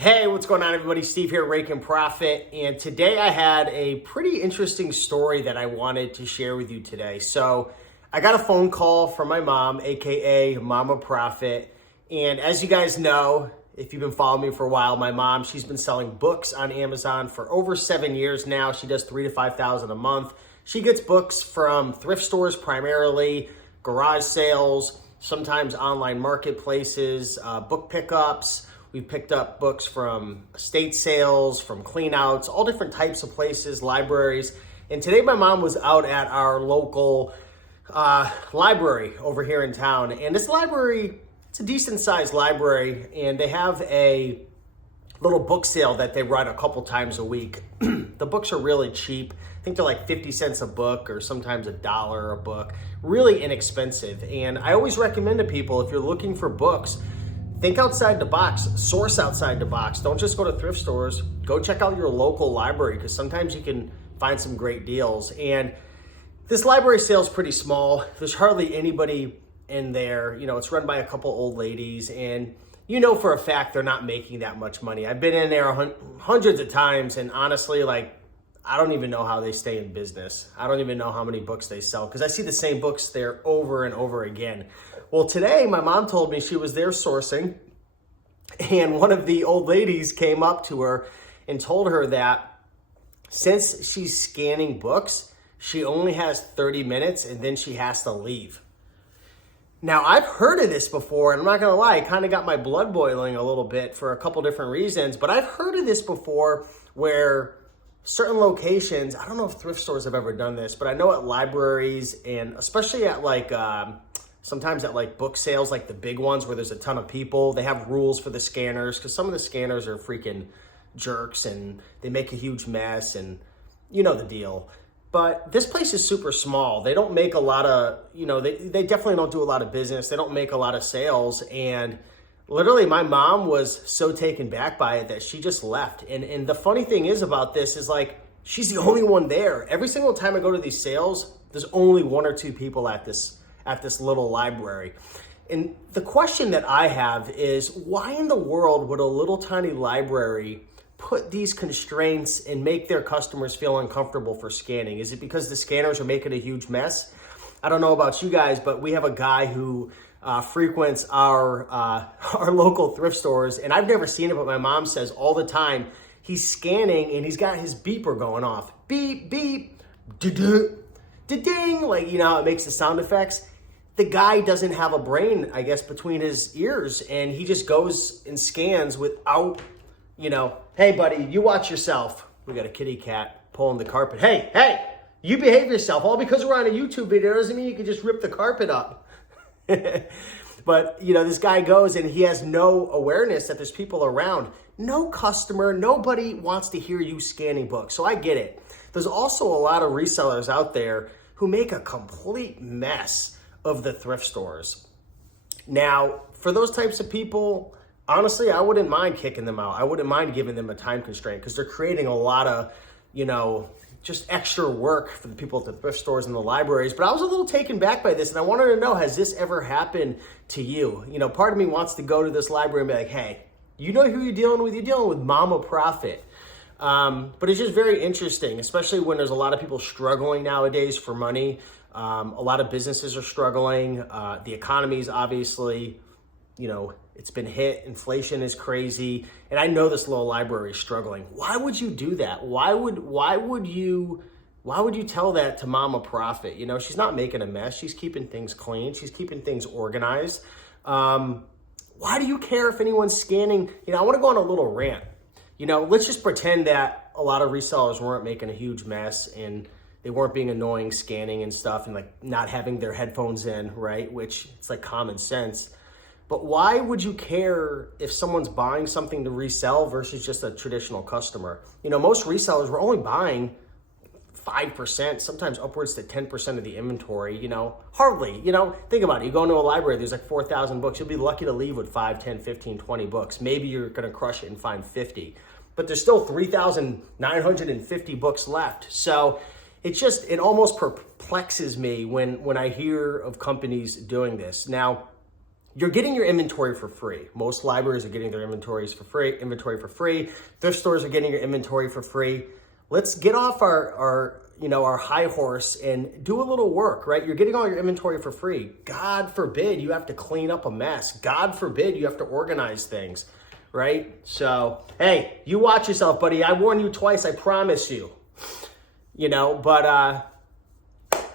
Hey, what's going on, everybody? Steve here, Make Profit, and today I had a pretty interesting story that I wanted to share with you today. So I got a phone call from my mom, aka Momma Profit, and as you guys know, if you've been following me for a while, my mom, she's been selling books on Amazon for over 7 years now. She does $3,000 to $5,000 a month. She gets books from thrift stores primarily, garage sales, sometimes online marketplaces, book pickups. We've picked up books from estate sales, from cleanouts, all different types of places, libraries. And today my mom was out at our local library over here in town. And this library, it's a decent sized library, and they have a little book sale that they run a couple times a week. The books are really cheap. I think they're like 50 cents a book or sometimes $1 a book. Really inexpensive. And I always recommend to people, if you're looking for books, think outside the box, source outside the box. Don't just go to thrift stores. Go check out your local library, because sometimes you can find some great deals. And this library sale is pretty small. There's hardly anybody in there. You know, it's run by a couple old ladies, and you know for a fact they're not making that much money. I've been in there hundreds of times, and honestly, like, I don't even know how they stay in business. I don't even know how many books they sell, because I see the same books there over and over again. Well, today my mom told me she was there sourcing, and one of the old ladies came up to her and told her that since she's scanning books, she only has 30 minutes and then she has to leave. Now, I've heard of this before, and I'm not gonna lie, it kind of got my blood boiling a little bit for a couple different reasons, but I've heard of this before where certain locations, I don't know if thrift stores have ever done this, but I know at libraries, and especially at like, sometimes at like book sales, like the big ones where there's a ton of people, they have rules for the scanners, because some of the scanners are freaking jerks and they make a huge mess, and you know the deal. But this place is super small. They don't make a lot of, you know, they definitely don't do a lot of business. They don't make a lot of sales. And literally my mom was so taken back by it that she just left. And the funny thing is about this is, like, she's the only one there. Every single time I go to these sales, there's only one or two people at this little library. And the question that I have is, why in the world would a little tiny library put these constraints and make their customers feel uncomfortable for scanning? Is it because the scanners are making a huge mess? I don't know about you guys, but we have a guy who frequents our local thrift stores, and I've never seen it, but my mom says all the time he's scanning and he's got his beeper going off. Beep, beep, da-ding, like, you know how it makes the sound effects? The guy doesn't have a brain, I guess, between his ears, and he just goes and scans without, you know, hey, buddy, you watch yourself. We got a kitty cat pulling the carpet. Hey, you behave yourself. All because we're on a YouTube video doesn't mean you can just rip the carpet up. But, you know, this guy goes and he has no awareness that there's people around. No customer, nobody wants to hear you scanning books. So I get it. There's also a lot of resellers out there who make a complete mess of the thrift stores. Now, for those types of people, honestly, I wouldn't mind kicking them out. I wouldn't mind giving them a time constraint, because they're creating a lot of, you know, just extra work for the people at the thrift stores and the libraries. But I was a little taken back by this, and I wanted to know, has this ever happened to you? You know, part of me wants to go to this library and be like, hey, you know who you're dealing with? You're dealing with Momma Profit. But it's just very interesting, especially when there's a lot of people struggling nowadays for money. A lot of businesses are struggling. The economy is obviously, you know, it's been hit. Inflation is crazy. And I know this little library is struggling. Why would you do that? Why would you tell that to Momma Profit? You know, she's not making a mess. She's keeping things clean. She's keeping things organized. Why do you care if anyone's scanning? You know, I want to go on a little rant. You know, let's just pretend that a lot of resellers weren't making a huge mess and they weren't being annoying scanning and stuff, and like not having their headphones in, right? Which it's like common sense. But why would you care if someone's buying something to resell versus just a traditional customer? You know, most resellers were only buying 5%, sometimes upwards to 10% of the inventory, you know, hardly. You know, think about it. You go into a library, there's like 4,000 books. You'll be lucky to leave with 5, 10, 15, 20 books. Maybe you're going to crush it and find 50. But there's still 3,950 books left. So it almost perplexes me when I hear of companies doing this. Now, you're getting your inventory for free. Most libraries are getting their inventory for free. Thrift stores are getting your inventory for free. Let's get off our high horse and do a little work, right? You're getting all your inventory for free. God forbid you have to clean up a mess. God forbid you have to organize things, right? So, hey, you watch yourself, buddy. I warned you twice, I promise you.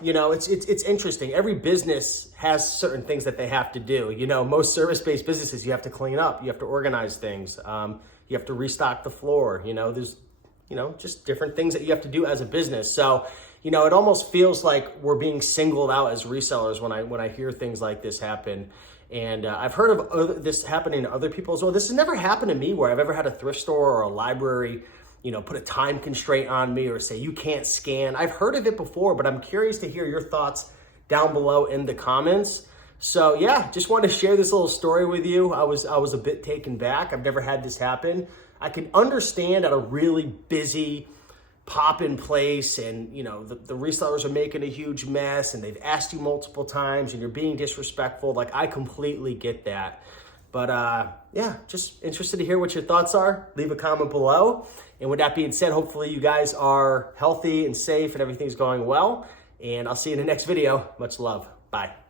It's interesting. Every business has certain things that they have to do. Most service-based businesses, you have to clean up, you have to organize things, you have to restock the floor. There's just different things that you have to do as a business. So, it almost feels like we're being singled out as resellers when I hear things like this happen. And I've heard of this happening to other people as well. This has never happened to me where I've ever had a thrift store or a library put a time constraint on me or say you can't scan. I've heard of it before, but I'm curious to hear your thoughts down below in the comments. So yeah, just wanted to share this little story with you. I was a bit taken back. I've never had this happen. I can understand at a really busy pop-in place and the resellers are making a huge mess and they've asked you multiple times and you're being disrespectful. Like, I completely get that. But yeah, just interested to hear what your thoughts are. Leave a comment below. And with that being said, hopefully you guys are healthy and safe and everything's going well. And I'll see you in the next video. Much love. Bye.